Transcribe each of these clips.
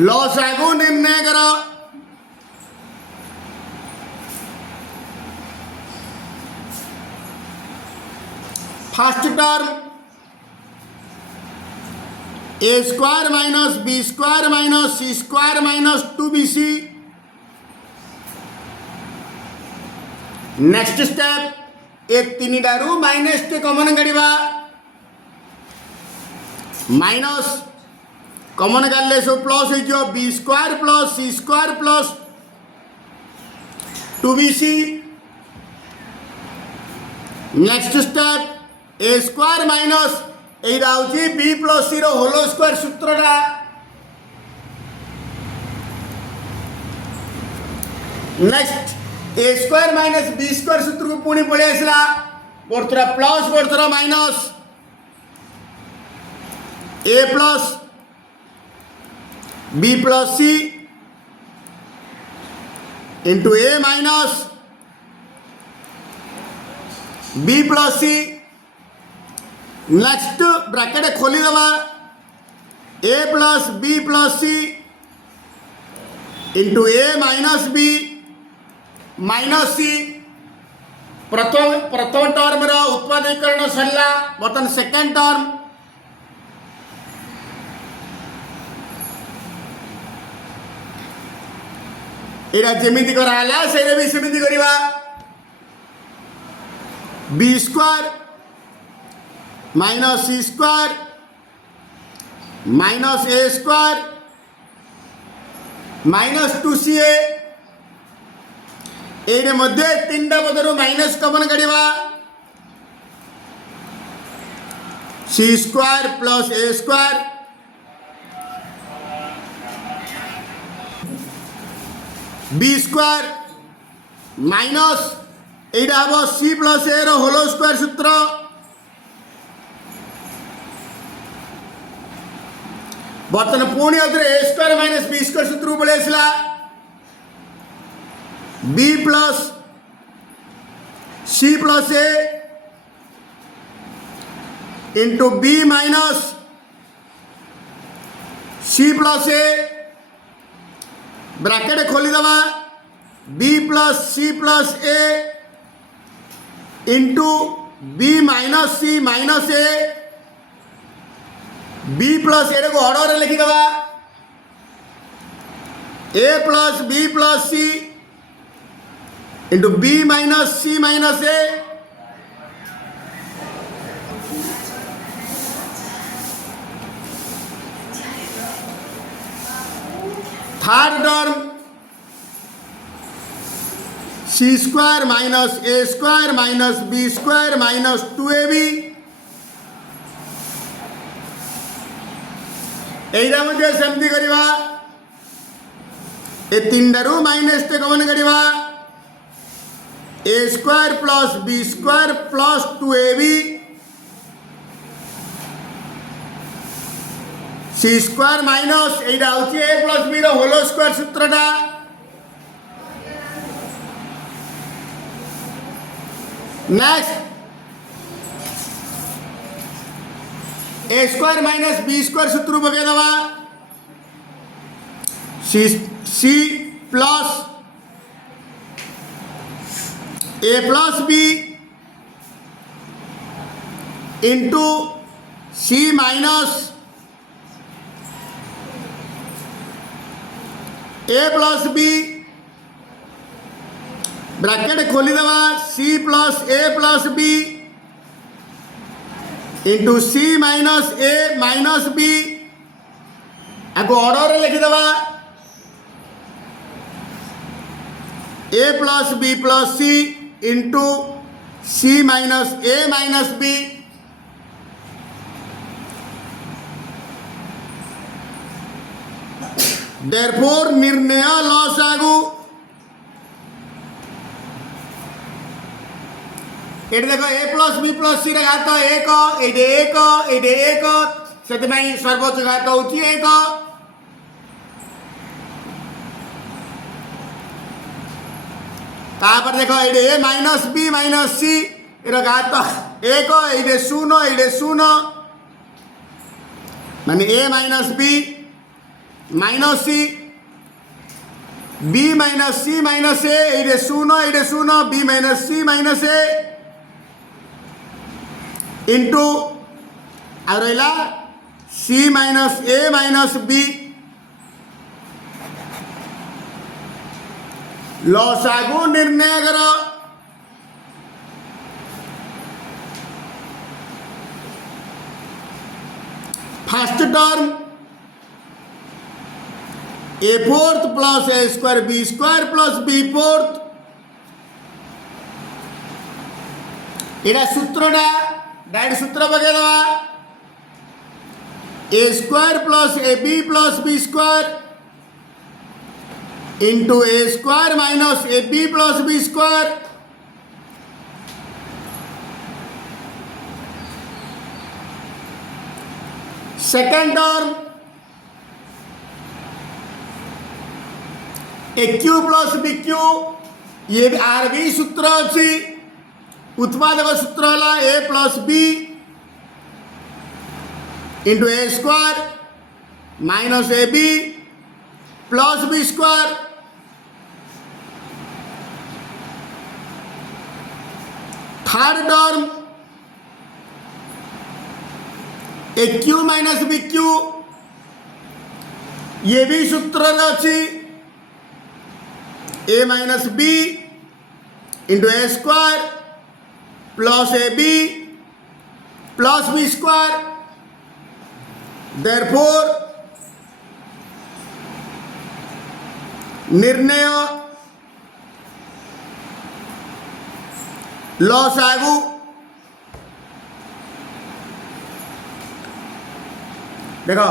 लसागु निर्णय कर। First term a square minus b square minus c square minus 2bc। Next step a तीन टारू minus टे common काढ़ा माइनस कॉमन काढ़ले सब प्लस हो b square plus C square plus 2bc। Next step a square minus एटा हूँ b plus c whole square सूत्रटा। Next a square minus b square सूत्र को पुणी पड़े आसला गोटे प्लस गोटे minus a plus B plus c into a minus B plus C. Next bracket खोली दबा a plus B plus c into a minus b minus सी। प्रथम टर्म रा उत्पादीकरण सरला बर्तन सेकेंड टर्म एटा जेमिति कराला से भी सेमिति करिवा b square minus c square minus a square minus 2ca ये मध्य तीन पदर माइनस कमन काढ़ा c square plus a square b square minus यहाँ हम c plus a whole square सूत्र बर्तमान पुणी आउे a square minus b square सूत्र को पड़े आसला b plus c plus a into b minus c plus a bracket खोली दबा b plus c plus a into b minus c minus A b plus a को order लिखिदबा a plus B plus c into b minus c minus a. Third term c square minus a square minus b square minus 2ab यहीटा मुझे सेमती करवा ए तीन टारू minus टे common काढ़ा a square plus B square plus 2ab c square minus यहाँ हूँ a plus b whole square सूत्रटा next a square minus b square सूत्र पकई दबा c plus a plus b into c minus a plus b bracket खोली दबा c plus a plus b into c minus a minus b आपको order लिखिदबा a plus B plus c into c minus a minus b. Therefore निर्णय लसागु ये देख ए plus B plus सी घात एक एक से सर्वोच्च घात हूँ एक तापर देख ये a minus b minus c घात एक ये शून्य माने a minus b minus c b minus c minus a शून्य b minus c minus a into आ रहा c minus a minus b लसागु निर्णय कर first term a fourth plus a square b square plus b fourth एटा सूत्रटा direct सूत्र पकईदवा a square plus a b square into A square minus A b square second term a Q plus B cube ये आर b सूत्र अच्छी उत्पादक सूत्र है a plus b into A square minus A b plus B square third term a Q minus b cube ये भी सूत्र अच्छी a minus b into A square plus a b plus B square therefore निर्णय लसागु देखो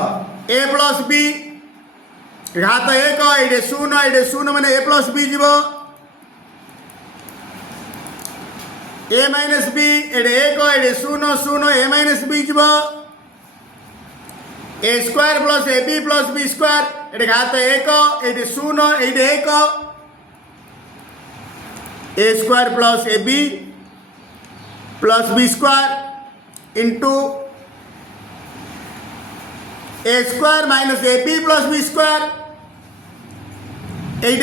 ए plus B घात एक ये शून्य मैंने ए प्लस बी जीव ए माइनस बी एक ये शून्य ए माइनस बी जीव a square plus a b square ये घात एक ये शून्य ये एक a square plus a b square into A square minus A b square एक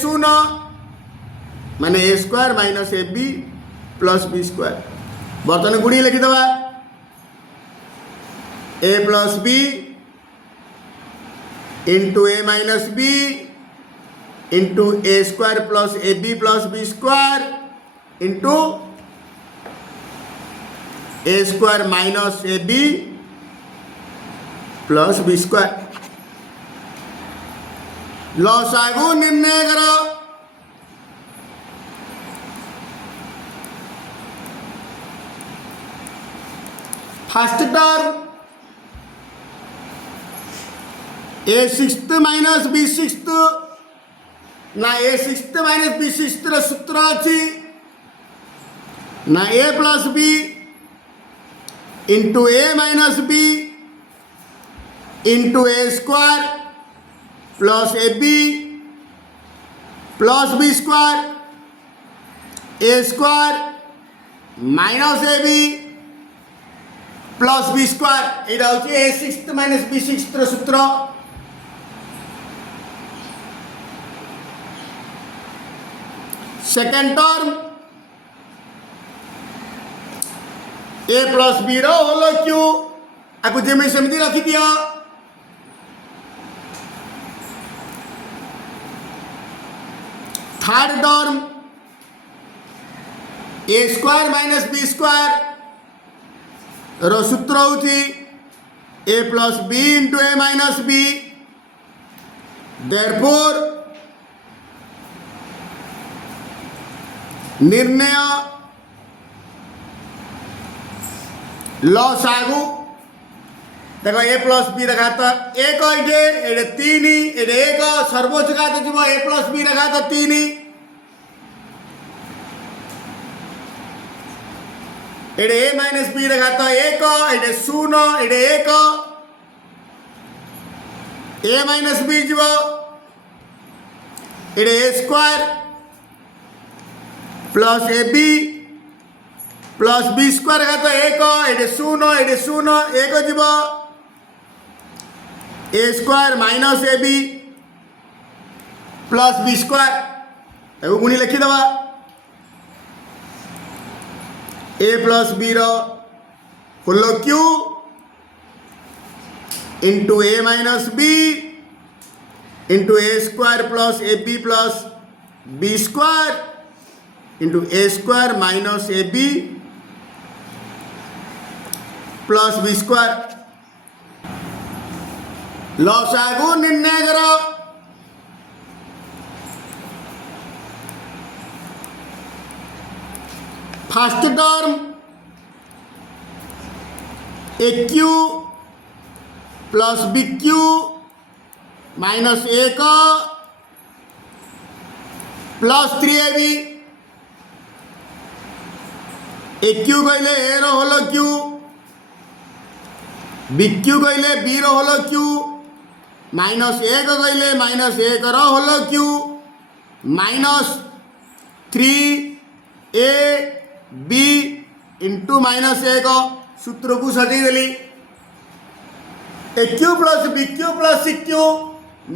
शून्य माने a square minus A b square बर्तमान गुड़ी लिखिदबा a plus b into a minus b into A square plus a b square into A square minus A b square लसागु निर्णय करो first term a sixth minus b sixth ना a sixth minus b sixth सूत्र अच्छी ना a plus b into a minus b into A square plus a b square a square minus A b square ये हूँ a sixth minus b sixth सूत्र second term a plus b whole cube आपको जमी सेमती रखी दिया third term a square minus b square रो सूत्र होची ए plus b into a minus b therefore निर्णय लसागु देखो ए प्लस बी घात एक ये तीन ये एक सर्वोच्च घात जीव ए प्लस बी घात तीन ये ए माइनस बी घात एक ये शून्य ये एक ए माइनस बी जीव ये a square plus a b square घात एक ये शून्य एक जीव a square minus A b plus B square ताको गुणी लिखिदेवा a plus b whole cube into a minus b into A square plus a b plus B square into A square minus A b plus B square लसागु निर्णय करो first term a Q plus B cube minus a का plus 3ab ए Q कहले A रो whole cube B cube कहले B रो whole cube minus एक कहले माइनस एक रो whole cube minus 3a B into minus एक सूत्र को सजाई देली A Q plus B cube plus C cube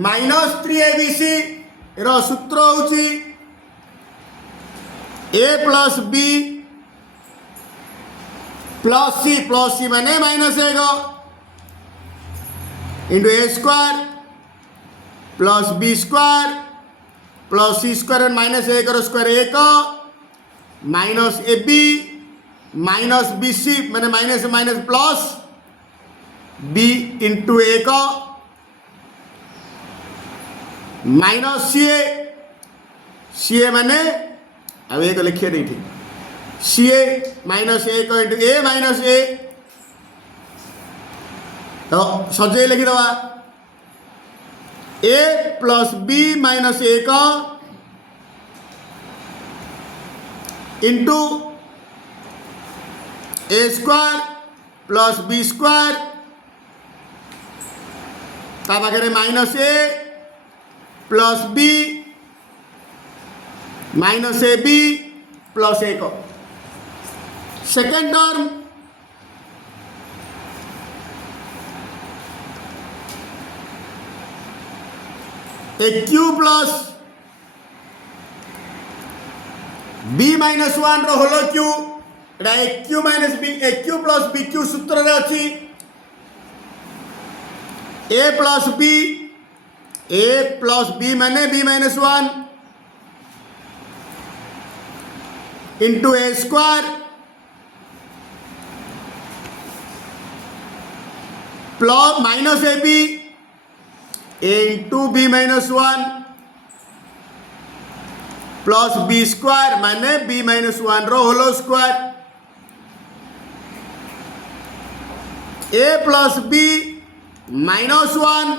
minus 3abc रो सूत्र होची ए प्लस बी प्लस सी माने माइनस एक इंटू ए square plus B square plus सी स्क्वायर माइनस एक स्क्वायर एक minus A B minus b सी माने minus minus plus b into एक minus c a माने अब एक लिखिए नहीं सी ए माइनस एक इंटू ए माइनस ए तो सजे लिखिदेवा ए प्लस बी माइनस एक इंटू ए स्क्वायर प्लस बी स्क्वायर ता पाखे minus a plus b minus A b plus एक second term a Q plus b minus 1 रो होलो क्यू एटा a Q minus b a Q plus B Q सूत्र रे अछि ए प्लस बी माने बी माइनस 1 इंटू ए square plus minus ए b into b minus 1 plus B square माने b minus 1 रो whole square a plus b minus 1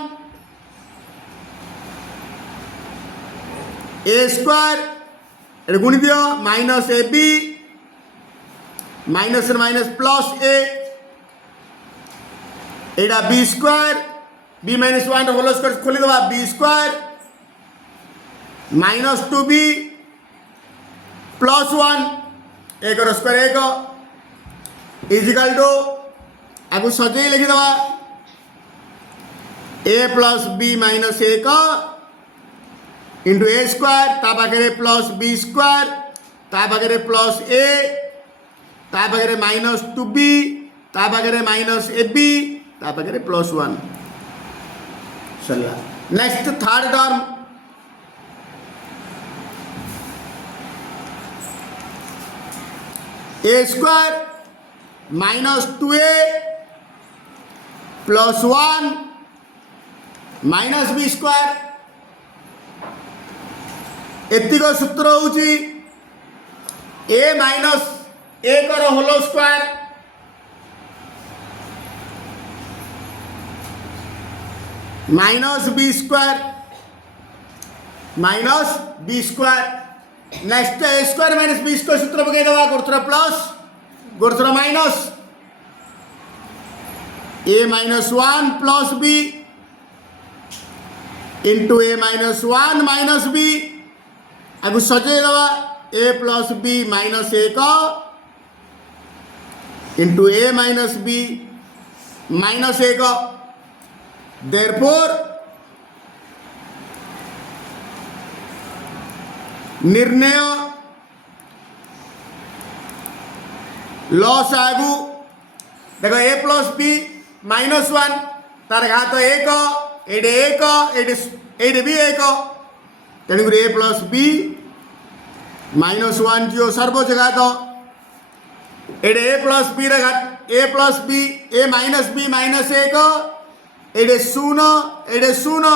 a square गुणी दियो minus A B minus minus plus a एटा b square b minus 1 whole square खोली दबा B square minus 2b plus 1 एक square एक is equal to आपको सजे लिखी दबा ए प्लस बी माइनस एक इंटू ए स्क्वायर ता पाखे प्लस बी स्क्वायर ता पाखे प्लस ए ता पाखे माइनस 2b ता पाखे माइनस ए बी ता पाखे प्लस 1 चलिए next third term a square minus 2a plus 1 minus b square एतिक सूत्र होची ए माइनस एक whole square minus b square next a square minus b square सूत्र पकई दबा गोरथरा प्लस गोरथरा minus a minus 1 plus b into a minus 1 minus b आगु सजे दबा ए प्लस बी माइनस एक into a minus b minus एक therefore निर्णय लसागु देख ए प्लस बी माइनस वन तार घात एक एडे एक एडे भी एक तेणुक ए प्लस बी माइनस वन जो सर्वोच्च घात एडे ए प्लस बी घात ए प्लस बी ए माइनस बी माइनस एक एडे शून्य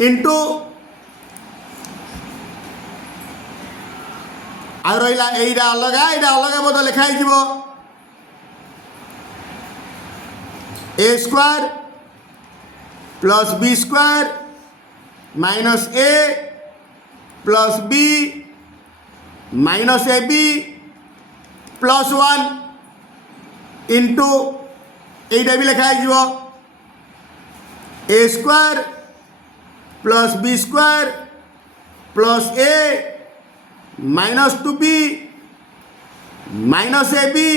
इंटू आ रहा यहीटा अलग बोध लिखाई a square plus B square minus a plus b minus A b plus one into यहीटा भी लिखाई a square plus B square plus a minus two b minus A b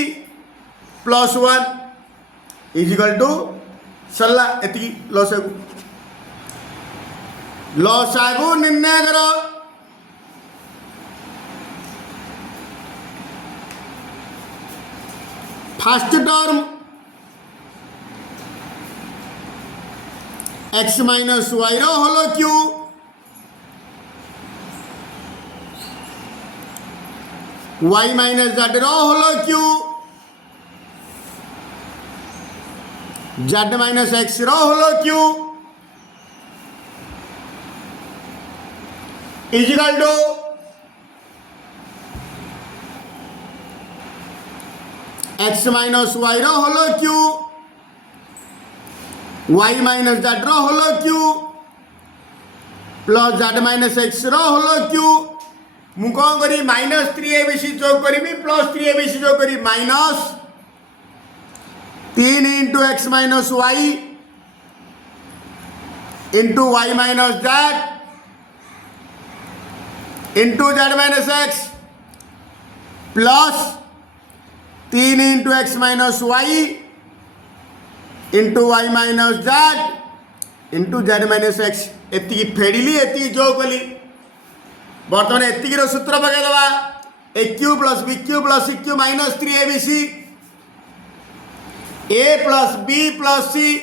plus one is equal to सरला एति लसागु निर्णय करो first term x minus y whole cube y minus z whole cube z minus x whole cube is equal to x minus y whole cube y minus z whole cube plus z minus x whole cube मु कौन करी minus 3abc जोग करी plus 3abc जोग करी minus 3 into x minus y into y minus z into z minus x plus 3 into x minus y into y minus z into z minus x एति फेड़िली एति जोग कली बर्तमान एतिक सूत्र पकईदबा a Q plus B cube plus C cube minus 3abc a plus B plus c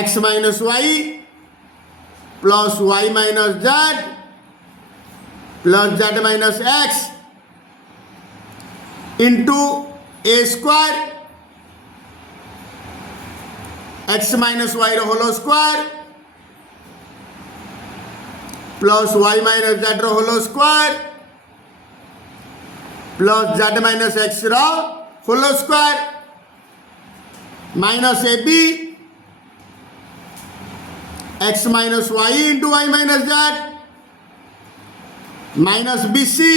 x minus y plus y minus z plus z minus x into A square x minus y whole square plus y minus z whole square plus z minus x whole square minus A b x minus y into y minus z minus b c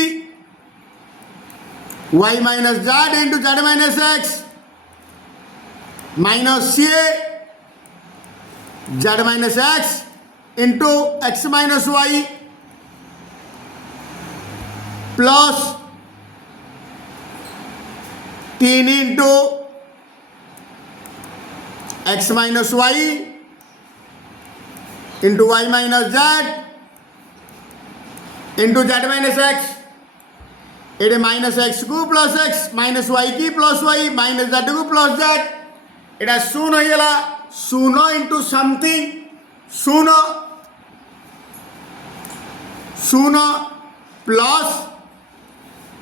y minus z into z minus x minus c a z minus x into x minus y plus 3 into x minus y into y minus z into z minus x एडे minus x को plus x minus y की plus y minus z को plus z एटा शून्य हो गला शून्य into something शून्य शून्य plus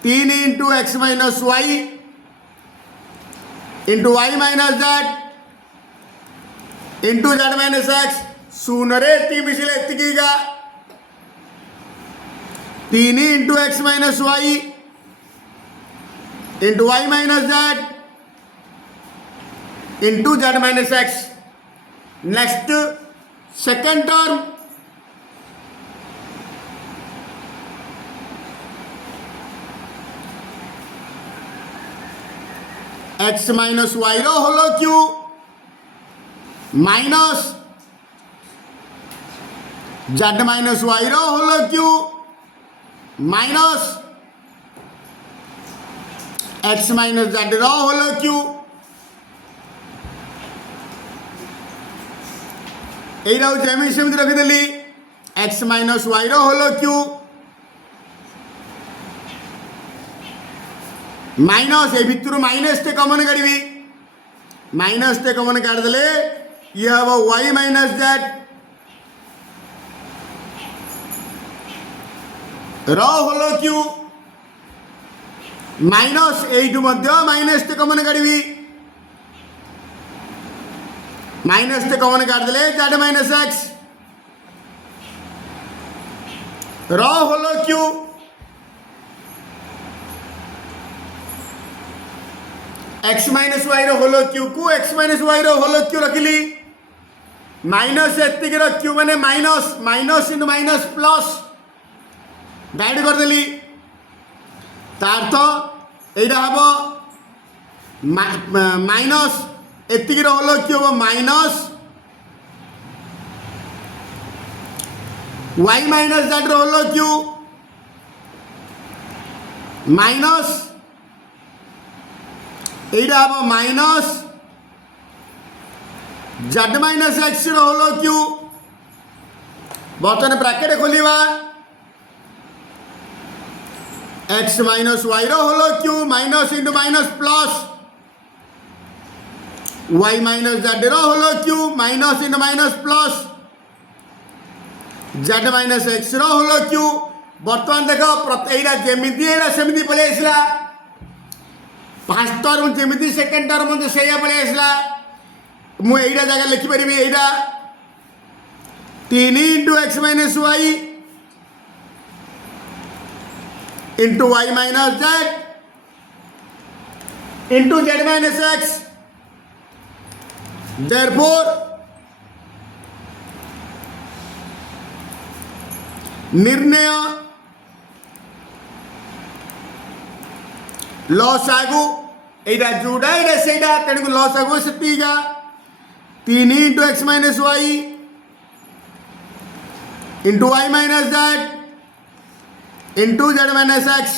3 into x minus y into y minus z into z minus x शून्य रे ती मिसिले एतिकीगा 3 into x minus y into y minus z into z minus x next second term x minus y whole cube minus z minus y whole cube minus x minus z whole cube এইটা হচ্ছে আমি সেমতি রখিদেলি x minus ওয়াইর whole cube minus এই ভিতରୁ মাইনসଟେ common কাଢ଼িবি মাইনসଟେ common কাঢ়িদেলে ইয়ে হব ওয়াই মাইনস জেড র হোল কিউ মাইনস এইটু মধ্যে মাইনসଟେ কমন কাঢ়িবি মাইনসଟେ কমন কাঢ়িদেলে জেড মাইনস এক্স র whole cube x minus y whole cube को x minus y whole cube रखिली माइनस एतिक क्यू माने minus minus into minus plus डाइड करदेली तार तो यहाँ हम माइनस एतिक होल क्यू हम minus y minus z whole cube minus এইটা হব minus z minus x whole cube বর্তমানে ব্র্যাকেট খোলিবা x minus y whole cube minus into minus plus y minus z whole cube minus into minus plus z minus x whole cube বর্তমান দেখ এইটা যেমিতি এইটা সেমিতি পড়ে আসলা ফার্স্ট টর্ম যেমিতি সেকেন্ড টর্ম মধ্যে সেইয়া পড়ে আসলা মু এইটা জায়গা লিখিপারি এইটা 3 into x minus y into y minus z into z minus x therefore निर्णय लॉस आगु এইটা जोड़ा এইটা সেইটা তেণু লস আগু সেতিকা 3 into x minus y into y minus z into z minus x